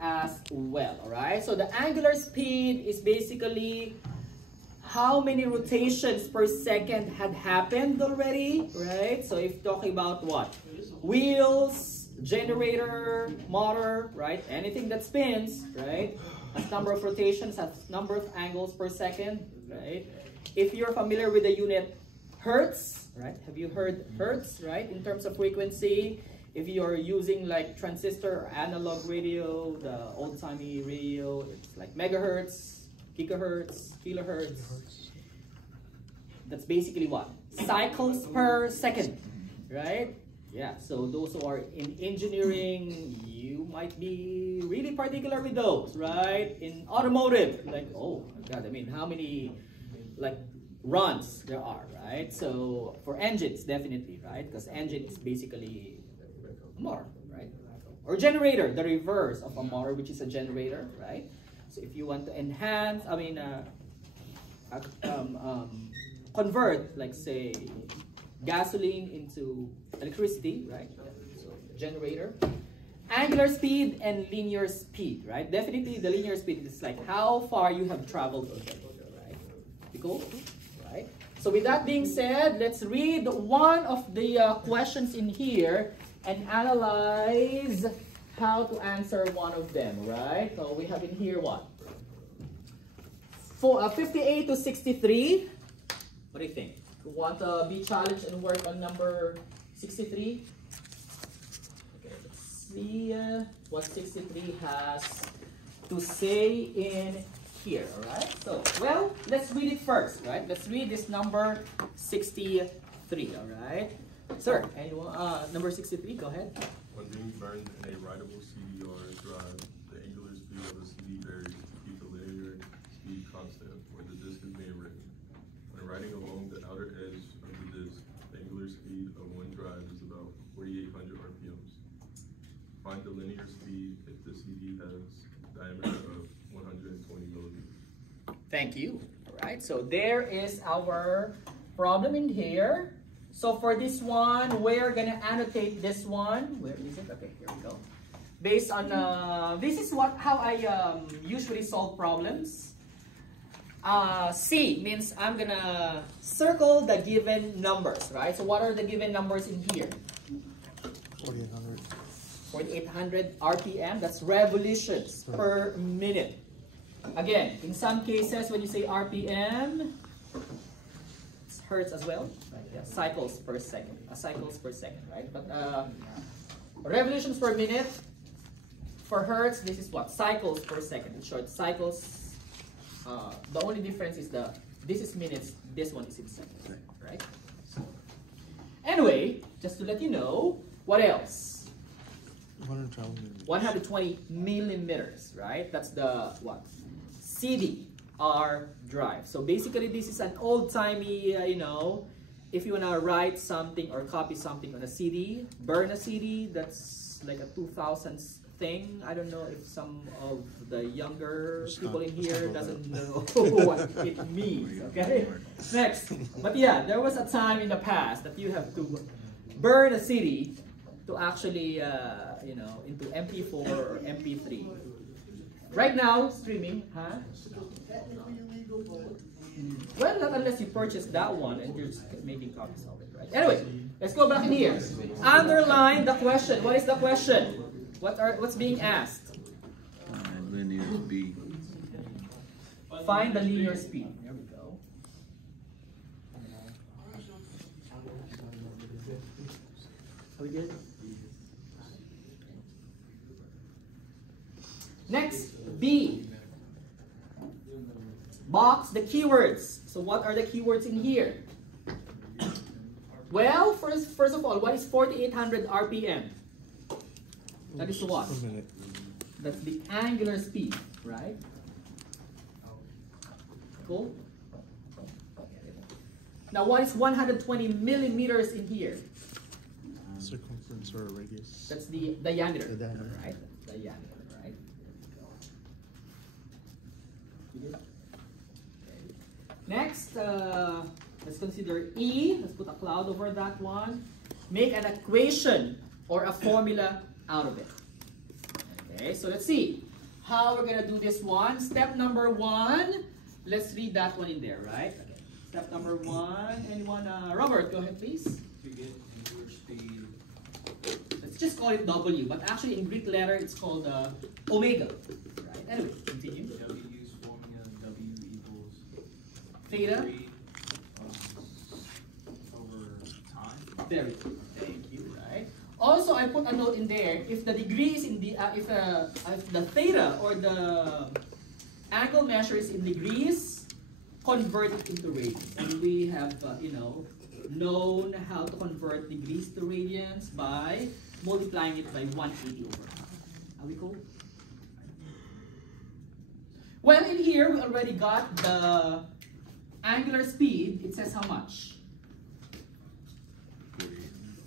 as well, all right? So the angular speed is basically how many rotations per second had happened already, right? So if talking about what? Wheels, generator, motor, right? Anything that spins, right? Has number of rotations, has number of angles per second, right? If you're familiar with the unit hertz, right? Have you heard hertz, right? In terms of frequency, if you're using like transistor or analog radio, the old-timey radio, it's like megahertz, gigahertz, kilohertz. That's basically what? Cycles per second, right? Yeah, so those who are in engineering, you might be really particular with those, right? In automotive, like, oh my God, I mean, how many like runs there are, right? So for engines, definitely, right? Because engine is basically a motor, right? Or generator, the reverse of a motor, which is a generator, right? So if you want to enhance, I mean, convert, like say, gasoline into electricity, right? So generator. Angular speed and linear speed, right? Definitely the linear speed is like how far you have traveled already, right? Cool, right? So with that being said, let's read one of the questions in here and analyze how to answer one of them, right? So we have in here what? For 58 to 63. What do you think? You want to be challenged and work on number 63? Okay, let's see what 63 has to say in here, all right? So, well, let's read it first, right? Let's read this number 63, all right? Sir, anyone, number 63, go ahead. When being burned in a writable CD or drive, the angular speed of the CD varies to keep the linear speed constant when the disk is being written. When writing along the outer edge of the disk, the angular speed of one drive is about 4,800 RPMs. Find the linear speed if the CD has a diameter of 120 millimeters. Thank you. All right, so there is our problem in here. So for this one, we're gonna annotate this one. Where is it? Okay, here we go. Based on this is how I usually solve problems. C means I'm gonna circle the given numbers, right? So what are the given numbers in here? 4,800. 4,800 RPM. That's revolutions per minute. Again, in some cases, when you say RPM, it's hertz as well, right? Yeah, cycles per second. Cycles per second, right? But revolutions per minute. For hertz, this is what? Cycles per second. In short, cycles. The only difference is this is minutes, this one is in seconds, right? Anyway, just to let you know, what else? 120 millimeters, right? That's the what? CD-R drive. So basically, this is an old-timey, you know, if you wanna write something or copy something on a CD, burn a CD, that's like a 2000s thing. I don't know if some of the younger people in here doesn't know what it means, okay? Next, but yeah, there was a time in the past that you have to burn a CD to actually, you know, into MP4 or MP3. Right now, streaming, huh? Well, not unless you purchase that one and you're just making copies of it, right? Anyway, let's go back in here. Underline the question. What is the question? What's being asked? Linear speed. Find the linear speed. There we go. Are we good? Next, B. Box the keywords. So what are the keywords in here? Well, first of all, what is 4,800 RPM? That is what? That's the angular speed, right? Cool. Now, what is 120 millimeters in here? Circumference or radius. That's the diameter, The diameter. right? Diameter, right? Okay. Next, let's consider E. Let's put a cloud over that one. Make an equation or a formula out of it. Okay, so let's see. how we're gonna do this one. Step number 1, let's read that one in there, right? Okay. Step number 1, anyone? Robert, go ahead, please. To get angular speed. Let's just call it W, but actually in Greek letter it's called omega. Right? Anyway, continue. W's formula W equals Theta. 3 over time. Very good. Thank you. Right. Also, I put a note in there. If the degree is in the if the theta or the angle measure is in degrees, convert it into radians. And we have known how to convert degrees to radians by multiplying it by 180 over half. Are we cool? Well, in here we already got the angular speed. It says how much?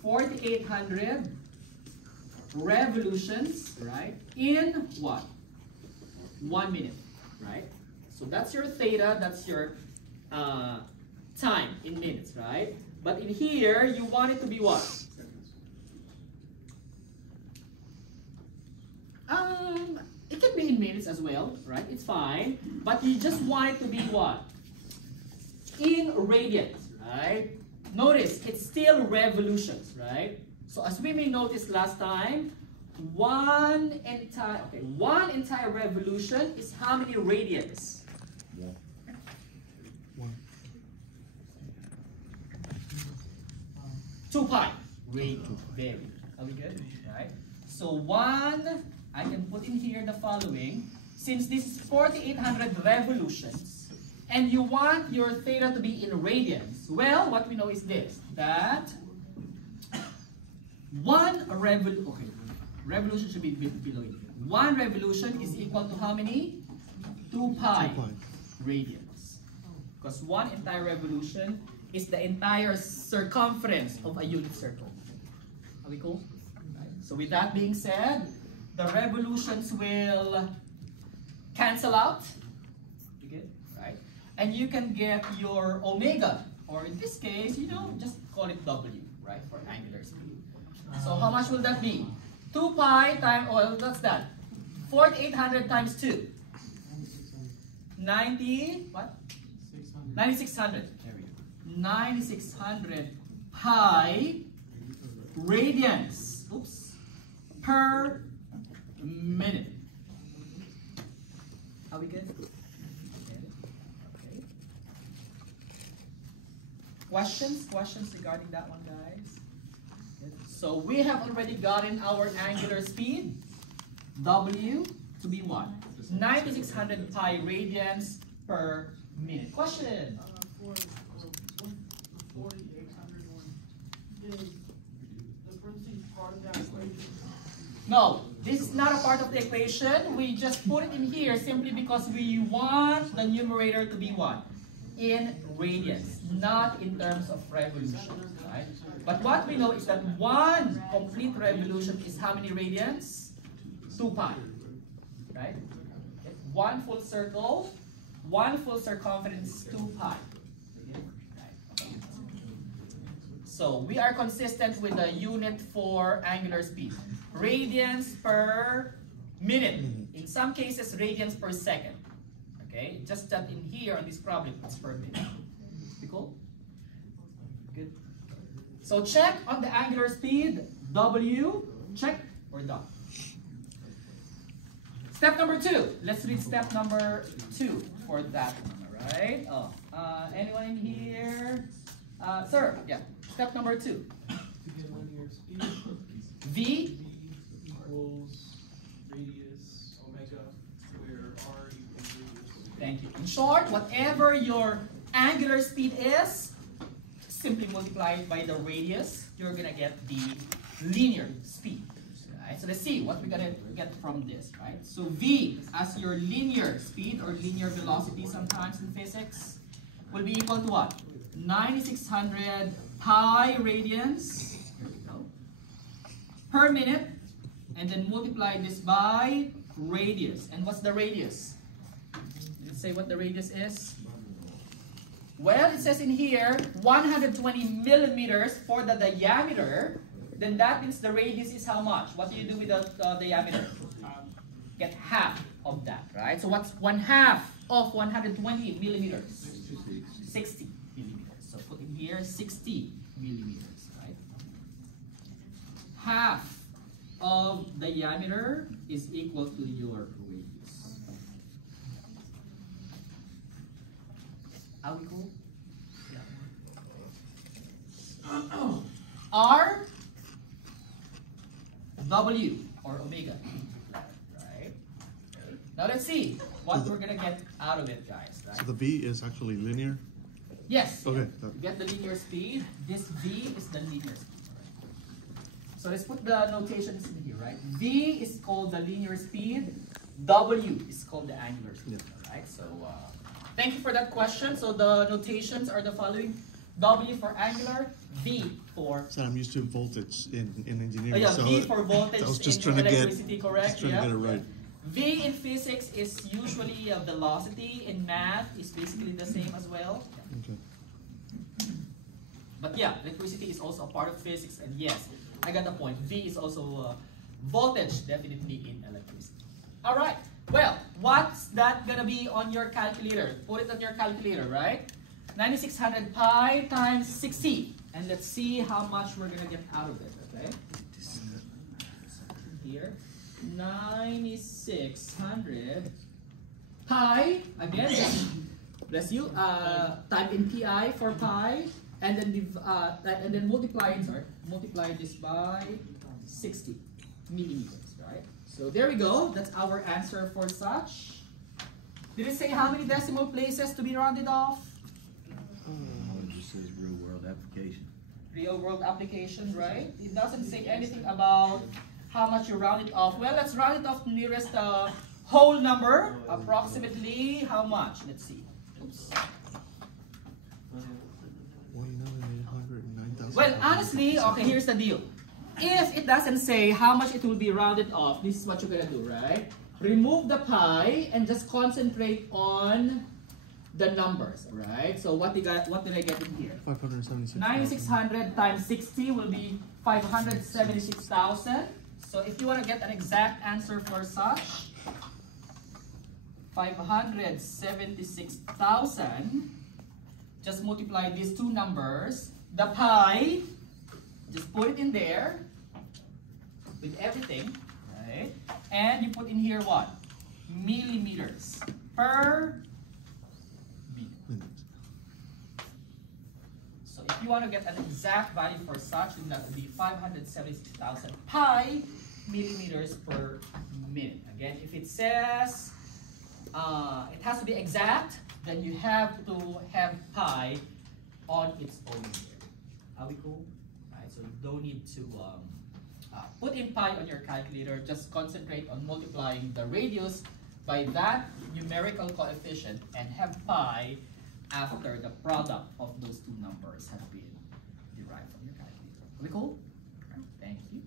4,800 revolutions, right? In what? 1 minute, right? So that's your theta, that's your time in minutes, right? But in here, you want it to be what? It can be in minutes as well, right? It's fine. But you just want it to be what? In radians, right? Notice, it's still revolutions, right? So as we may notice last time, one entire revolution is how many radians? 2 pi radians. Very. Are we good? Right? So 1, I can put in here the following. Since this is 4,800 revolutions, and you want your theta to be in radians, well, what we know is this, that revolution should be below it. 1 revolution is equal to how many? 2 pi radians. Because 1 entire revolution is the entire circumference of a unit circle. Are we cool? Right. So with that being said, the revolutions will cancel out. You get it? Right? And you can get your omega, or in this case, just call it W, right, for angular speed. So how much will that be? 2 pi times, what's that? 4,800 times 2. 9,600. 9,600 pi radians. Oops. Per minute. Are we good? Okay. Questions regarding that one, guys? Good. So we have already gotten our angular speed, W, to be what? 9,600 pi radians per minute. Question? For the 4,800 one, is the parentheses part of that equation? No, this is not a part of the equation. We just put it in here simply because we want the numerator to be what? In radians, not in terms of revolution, right? But what we know is that 1 complete revolution is how many radians? 2 pi, right? 1 full circle, 1 full circumference is 2 pi. So we are consistent with the unit for angular speed. Radians per minute. In some cases, radians per second. Okay, just that in here on this problem, it's per minute. Be cool? Good. So check on the angular speed, W, check or done. Step number 2. Let's read step number 2 for that one, all right? Anyone in here? Sir, yeah. Step number 2. To get linear speed, V equals radius omega, where R equals radius. Thank you. In short, whatever your angular speed is, simply multiply it by the radius. You're going to get the linear speed. Right? So let's see what we're going to get from this. Right? So V as your linear speed or linear velocity sometimes in physics will be equal to what? 9,600 pi radians. Here we go. Per minute. And then multiply this by radius. And what's the radius? Did it say what the radius is? Well, it says in here 120 millimeters for the diameter. Then that means the radius is how much? What do you do with the diameter? Get half of of that, right? So what's 1/2 of 120 millimeters? 60 millimeters. So put in here 60 millimeters, right? Half of the diameter is equal to your radius. Are we cool? R, W, or omega, right? Now let's see what we're gonna get out of it, guys. Right? So the V is actually linear. Yes. Okay. To get the linear speed, this V is the linear speed. Right? So let's put the notations in here, right? V is called the linear speed. W is called the angular speed. Yeah. Right? So thank you for that question. So the notations are the following: W for angular, V for So I'm used to voltage in engineering. oh, yeah, so V for voltage I was just in trying to get, electricity, correct? just trying to get it Yeah. right. V in physics is usually a velocity. In math is basically the same as well. Okay. But yeah, electricity is also a part of physics, and yes, I got the point. V is also voltage, definitely in electricity. All right. Well, what's that gonna be on your calculator? Put it on your calculator, right? 9600 pi times 60, and let's see how much we're gonna get out of it. Okay. Here, 9600 pi again. Bless you. Type in pi for pi, and then multiply this by 60 millimeters, right? So there we go. That's our answer for such. Did it say how many decimal places to be rounded off? It just says real world application. Real world application, right? It doesn't say anything about how much you round it off. Well, let's round it off to nearest whole number. Approximately how much? Let's see. Oops. 1,809,000. Well, honestly, okay, here's the deal. If it doesn't say how much it will be rounded off, this is what you're gonna do, right? Remove the pi and just concentrate on the numbers, right? So what did I get in here? 576. 9600 times 60 will be 576,000. So if you want to get an exact answer for such, 576,000, just multiply these two numbers. The pi, just put it in there with everything, right? And you put in here what? Millimeters per minute. So if you want to get an exact value for such, then that would be 576,000 pi millimeters per minute. Again, if it says it has to be exact, then you have to have pi on its own here. Are we cool? Right, so you don't need to put in pi on your calculator. Just concentrate on multiplying the radius by that numerical coefficient and have pi after the product of those two numbers have been derived from your calculator. Are we cool? Right, thank you.